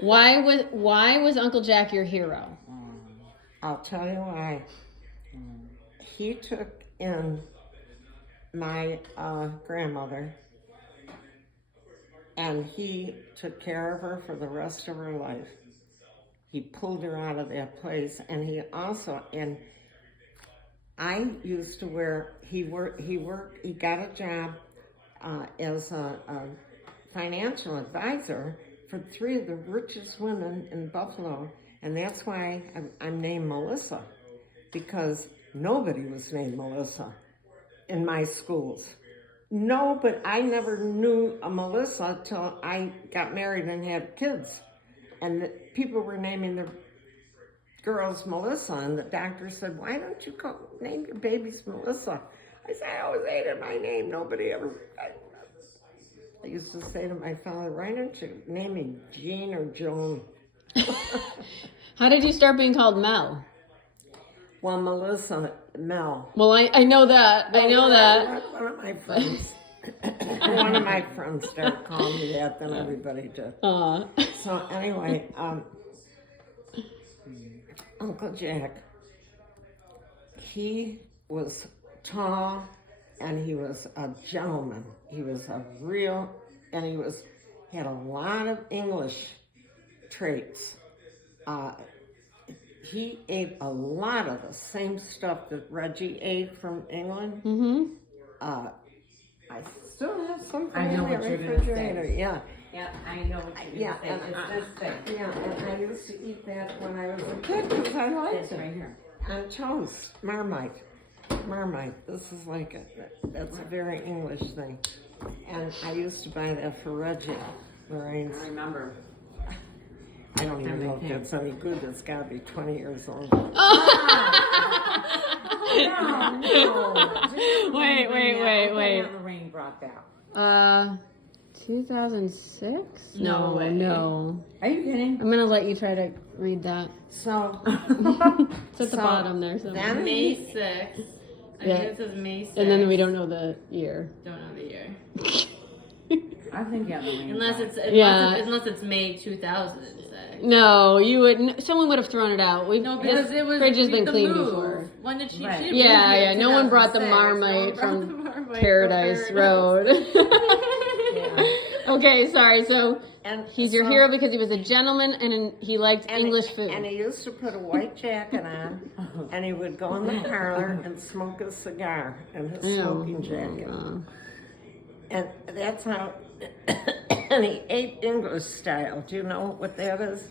Why was Uncle Jack your hero? I'll tell you why. He took in my grandmother, and he took care of her for the rest of her life. He pulled her out of that place, and he I used to he got a job as a financial advisor for 3 of the richest women in Buffalo, and that's why I'm named Melissa, because nobody was named Melissa in my schools. No, but I never knew a Melissa till I got married and had kids. And people were naming their girls Melissa, and the doctor said, why don't you name your babies Melissa? I said, I always hated my name. Nobody ever... I used to say to my father, why don't you name me Jean or Joan? How did you start being called Mel? Well, Melissa, Mel. Well, I know that. I know that. One of my friends... One of my friends started calling me that, then everybody did. So anyway, Uncle Jack, he was tall, and he was a gentleman. He was and he had a lot of English traits. He ate a lot of the same stuff that Reggie ate from England. Mm-hmm. I still have some I know in what the you're gonna refrigerator. say. Yeah. Yeah, I know what you're going to say. It's this thing. Yeah, and I used to eat that when I was a kid because I liked It's it. right here. On toast, Marmite. This is that's a very English thing. And I used to buy that for Reggie, Lorraine's. I remember. I don't even know if that's any good. It's got to be 20 years old. No. Wait. Lorraine brought that. 2006? No way. No. Are you kidding? I'm gonna let you try to read that. So, It's at the bottom there. So. then May 6th. I Yeah. think it says May 6th. And then we don't know the year. Don't know the year. I think Lorraine Unless brought unless it's May 2006. No, you would. Someone would have thrown it out. No, because this it was fridge has been the cleaned move. before. When did she? Right. She didn't Yeah, move here yeah. in No one brought the 2006. Marmite No one from brought the Marmite Paradise from Road. yeah. Okay, sorry. So And he's your so- hero because he was a gentleman and he liked English food. And he used to put a white jacket on, and he would go in the parlor and smoke a cigar in his smoking jacket. And that's how, and he ate English style. Do you know what that is?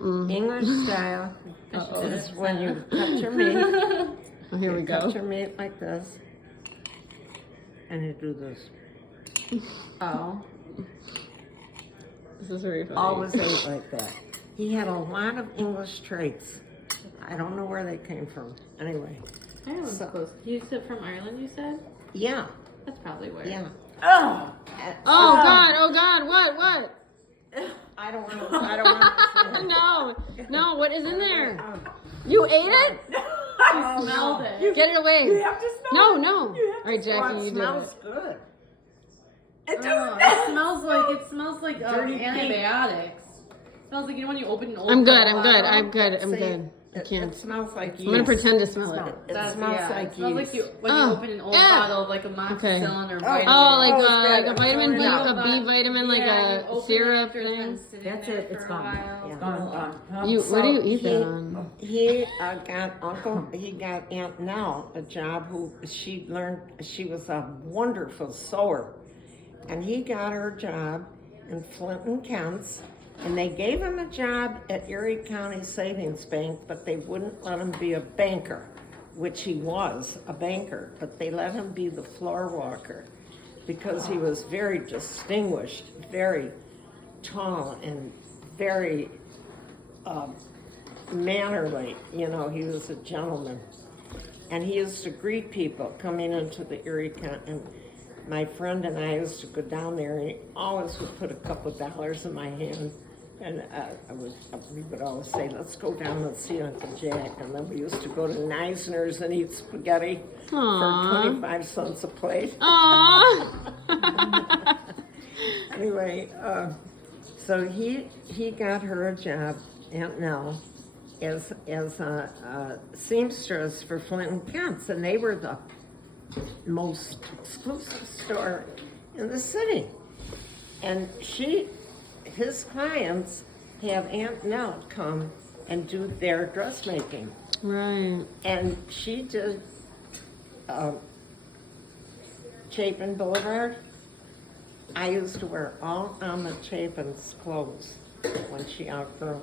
English style is when you cut your meat. Oh, here we Cut go. your meat like this, and you do this. Oh. This is very funny. Always ate like that. He had a lot of English traits. I don't know where they came from. Anyway, Ireland's So- close. You said from Ireland, you said? yeah, That's probably where. yeah. Oh! Oh God! What? I don't want to. No! What is in there? You ate it? I Smelled it. Get it away! You have to smell it. No! All right, Jackie, It you did smells it. good. It Oh, doesn't. it smells like Dirty pig. antibiotics. It smells like, you know, when you open an old I'm good. bottle. I'm good. I'm See, good. I It can't. smells like I'm gonna yeast. pretend to smell it. It smells like it smells like yeast. when you open an old bottle of like amoxicillin Okay. or vitamin. Oh, like Oh, it's like a good. vitamin B, Yeah. a B vitamin, like Yeah, you a open it syrup after it's been thing. sitting That's there it. for It's a gone. while. It's gone. Where do you eat he, that on? He got Aunt Nell a job she was a wonderful sewer. And he got her a job in Flint and Kent's, and they gave him a job at Erie County Savings Bank, but they wouldn't let him be a banker, which he was a banker, but they let him be the floor walker because he was very distinguished, very tall, and very mannerly. You know, he was a gentleman. And he used to greet people coming into the Erie County. And my friend and I used to go down there, and he always would put a couple of dollars in my hand. And we would always say, let's go down and see Uncle Jack. And then we used to go to Neisner's and eat spaghetti for 25 cents a plate. Aww. Anyway, So he got her a job, Aunt Nell, as a seamstress for Flint and Kent's, and they were the most exclusive store in the city. And his clients have Aunt Nell come and do their dressmaking. Right. And she did Chapin Boulevard. I used to wear all Alma Chapin's clothes when she outgrew.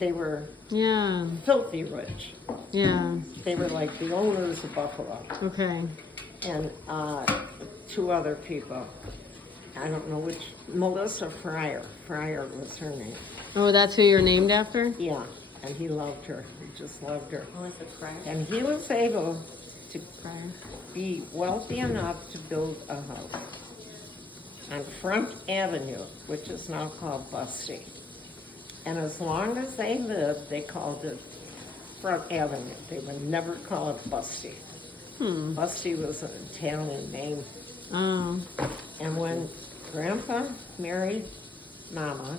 They were Yeah. filthy rich. Yeah. They were like the owners of Buffalo. Okay. And two other people. I don't know which. Melissa Fryer. Fryer was her name. Oh, that's who you're named after? Yeah. And he loved her. He just loved her. Melissa Fryer. And he was able to Right. be wealthy enough to build a house on Front Avenue, which is now called Busty. And as long as they lived, they called it Front Avenue. They would never call it Busty. Busty was an Italian name. Oh. And when Grandpa married Mama,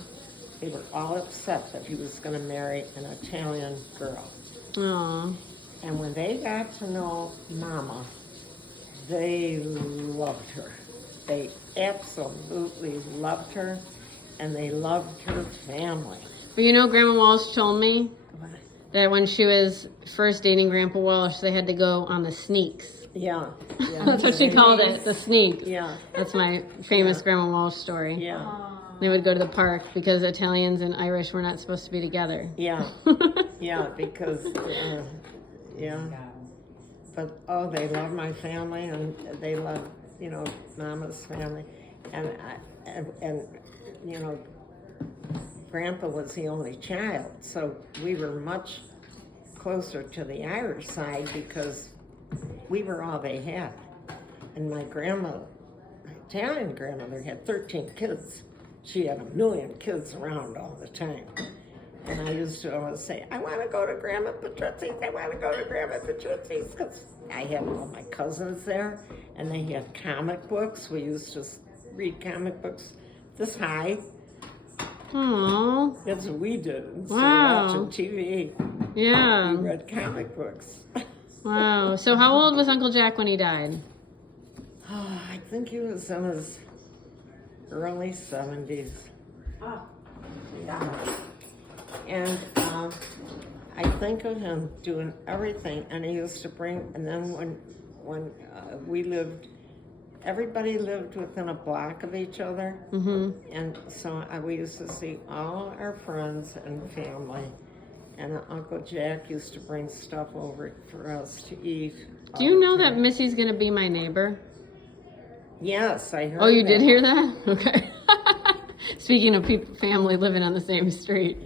they were all upset that he was going to marry an Italian girl. Oh. And when they got to know Mama, they loved her. They absolutely loved her, and they loved her family. But you know, Grandma Walsh told me that when she was first dating Grandpa Walsh, they had to go on the sneaks. Yeah. That's what she called it, the sneaks. Yeah. That's my famous Grandma Walsh story. Yeah. They would go to the park because Italians and Irish were not supposed to be together. Yeah. Yeah, because, yeah. But, oh, they love my family, and they love, Mama's family. And Grandpa was the only child, so we were much closer to the Irish side because we were all they had. And my Italian grandmother had 13 kids. She had 1 million kids around all the time. And I used to always say, I want to go to Grandma Patrizzi's, I want to go to Grandma Patrizzi's, because I had all my cousins there, and they had comic books. We used to read comic books this high. Aww. That's what we did instead Wow. of watching TV. Yeah. We read comic books. Wow. So how old was Uncle Jack when he died? Oh, I think he was in his early 70s. Oh. Yeah. And I think of him doing everything, and he used to bring, and then when we lived, everybody lived within a block of each other, and so we used to see all our friends and family, and Uncle Jack used to bring stuff over for us to eat. Do you know that Missy's gonna be my neighbor? Yes, I heard. Oh, you that. did hear that? Okay. Speaking of family living on the same street.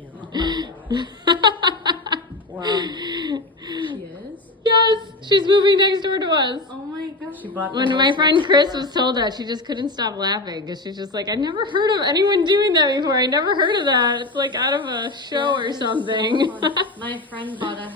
Well, She is? Yes, she's moving next door to us. Oh my gosh. She bought the When house my friend next Chris door. was told that, she just couldn't stop laughing because she's just like, I never heard of anyone doing that before. I never heard of that. It's like out of a show or something. My friend bought a